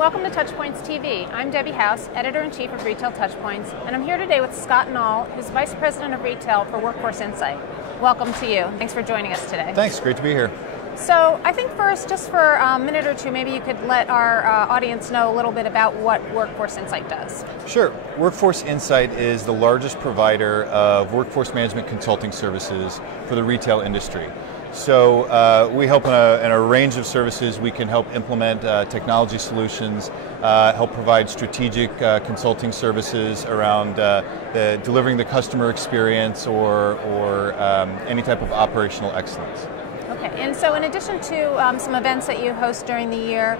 Welcome to TouchPoints TV. I'm Debbie House, Editor-in-Chief of Retail TouchPoints, and I'm here today with Scott Knaul, who's Vice President of Retail for Workforce Insight. Welcome to you. Thanks for joining us today. Thanks, great to be here. So I think first, just for a minute or two, maybe you could let our audience know a little bit about what Workforce Insight does. Sure. Workforce Insight is the largest provider of workforce management consulting services for the retail industry. So we help in a range of services. We can help implement technology solutions, help provide strategic consulting services around delivering the customer experience or any type of operational excellence. Okay, and so in addition to some events that you host during the year,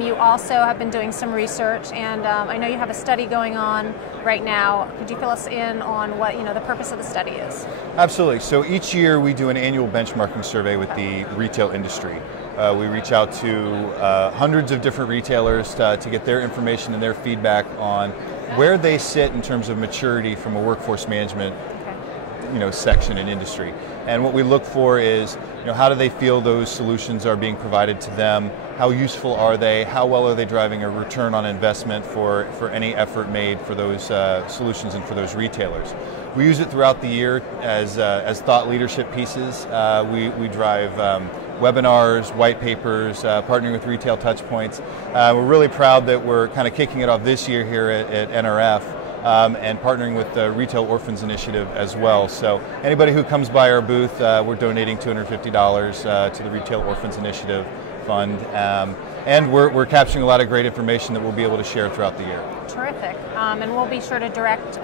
you also have been doing some research, and I know you have a study going on right now. Could you fill us in on what the purpose of the study is? Absolutely. So each year we do an annual benchmarking survey with the retail industry. We reach out to hundreds of different retailers to get their information and their feedback on where they sit in terms of maturity from a workforce management section and industry. And what we look for is, how do they feel those solutions are being provided to them? How useful are they? How well are they driving a return on investment for any effort made for those solutions and for those retailers? We use it throughout the year as thought leadership pieces. We drive webinars, white papers, partnering with Retail TouchPoints. We're really proud that we're kind of kicking it off this year here at NRF. And partnering with the Retail Orphans initiative as well. So anybody who comes by our booth, we're donating $250 to the Retail Orphans Initiative Fund. And we're capturing a lot of great information that we'll be able to share throughout the year. Terrific. And we'll be sure to direct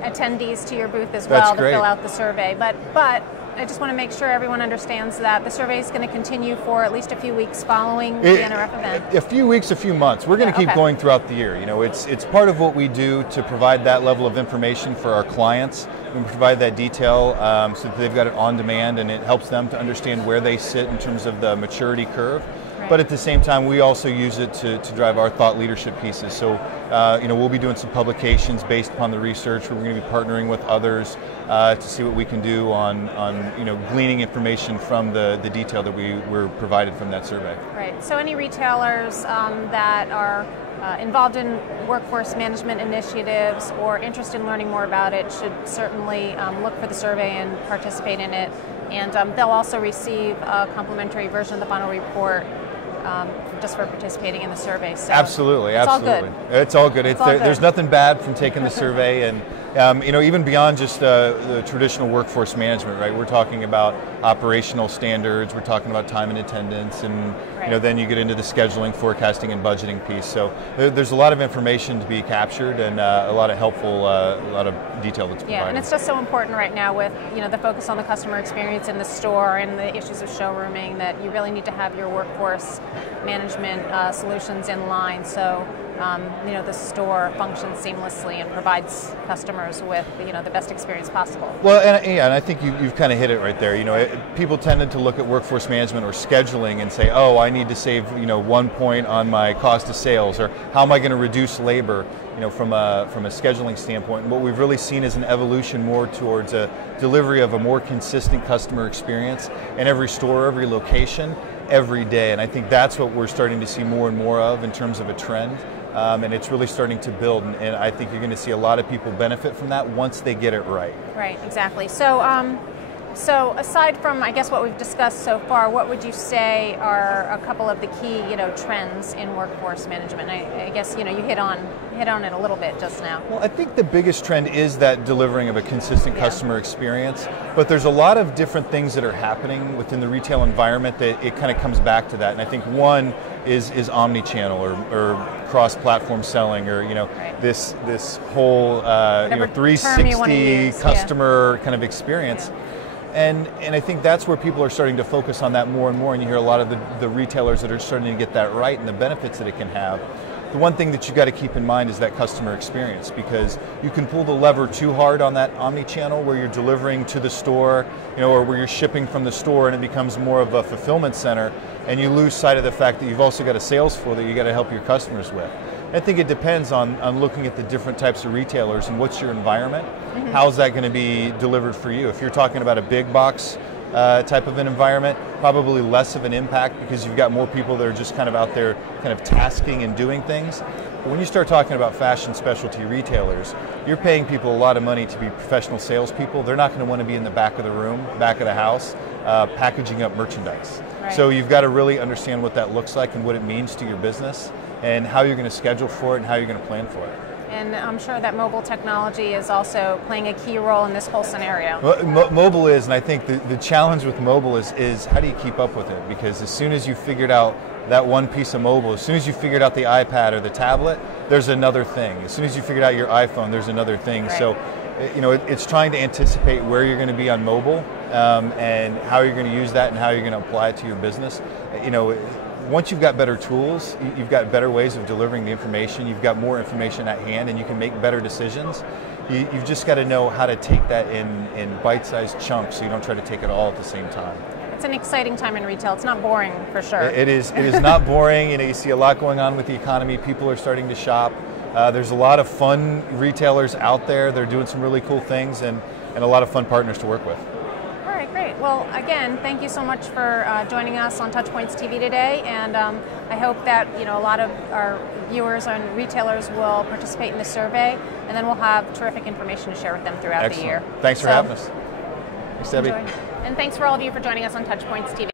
attendees to your booth as well to fill out the survey. But I just want to make sure everyone understands that the survey is going to continue for at least a few weeks following the NRF event. A few weeks, a few months. We're going to keep going throughout the year. It's part of what we do to provide that level of information for our clients. We provide that detail so that they've got it on demand, and it helps them to understand where they sit in terms of the maturity curve. But at the same time, we also use it to drive our thought leadership pieces. So, we'll be doing some publications based upon the research. We're going to be partnering with others to see what we can do on gleaning information from the detail that we were provided from that survey. Right. So, any retailers that are involved in workforce management initiatives or interested in learning more about it should certainly look for the survey and participate in it. And they'll also receive a complimentary version of the final report just for participating in the survey. So absolutely. It's all good. It's all good. There's nothing bad from taking the survey, and even beyond just the traditional workforce management, right? We're talking about operational standards. We're talking about time and attendance, and then you get into the scheduling, forecasting, and budgeting piece. So there's a lot of information to be captured, and a lot of helpful, a lot of detail that's provided. Yeah, and it's just so important right now with the focus on the customer experience in the store and the issues of showrooming that you really need to have your workforce management solutions in line, so the store functions seamlessly and provides customers with the best experience possible. Well, and I think you've kind of hit it right there. People tended to look at workforce management or scheduling and say, oh, I need to save 1 point on my cost of sales, or how am I going to reduce labor? From a scheduling standpoint. And what we've really seen is an evolution more towards a delivery of a more consistent customer experience in every store, every location, every day. And I think that's what we're starting to see more and more of in terms of a trend. And it's really starting to build, and I think you're going to see a lot of people benefit from that once they get it right. Right, exactly. So aside from, I guess, what we've discussed so far, what would you say are a couple of the key, trends in workforce management? I guess, you hit on it a little bit just now. Well, I think the biggest trend is that delivering of a consistent customer experience, but there's a lot of different things that are happening within the retail environment that it kind of comes back to that. And I think one is omni-channel or cross-platform selling, or this whole 360 customer kind of experience. And I think that's where people are starting to focus on that more and more, and you hear a lot of the retailers that are starting to get that right and the benefits that it can have. The one thing that you got to keep in mind is that customer experience, because you can pull the lever too hard on that omni-channel where you're delivering to the store, or where you're shipping from the store, and it becomes more of a fulfillment center, and you lose sight of the fact that you've also got a sales floor that you got to help your customers with. I think it depends on looking at the different types of retailers and what's your environment. How's that going to be delivered for you? If you're talking about a big box type of an environment, probably less of an impact because you've got more people that are just kind of out there kind of tasking and doing things. But when you start talking about fashion specialty retailers, you're paying people a lot of money to be professional salespeople. They're not going to want to be in the back of the room, back of the house, packaging up merchandise. Right. So you've got to really understand what that looks like and what it means to your business and how you're going to schedule for it and how you're going to plan for it. And I'm sure that mobile technology is also playing a key role in this whole scenario. Mobile is, and I think the challenge with mobile is how do you keep up with it? Because as soon as you figured out that one piece of mobile, as soon as you figured out the iPad or the tablet, there's another thing. As soon as you figured out your iPhone, there's another thing. Right. So, it's trying to anticipate where you're going to be on mobile and how you're going to use that and how you're going to apply it to your business. Once you've got better tools, you've got better ways of delivering the information, you've got more information at hand and you can make better decisions. You've just got to know how to take that in bite-sized chunks so you don't try to take it all at the same time. It's an exciting time in retail. It's not boring, for sure. It is not boring. You see a lot going on with the economy. People are starting to shop. There's a lot of fun retailers out there. They're doing some really cool things and a lot of fun partners to work with. All right, great. Well, again, thank you so much for joining us on TouchPoints TV today, and I hope that a lot of our viewers and retailers will participate in the survey, and then we'll have terrific information to share with them throughout Excellent. the year. Thanks for having us. Thanks, Debbie. And thanks for all of you for joining us on TouchPoints TV.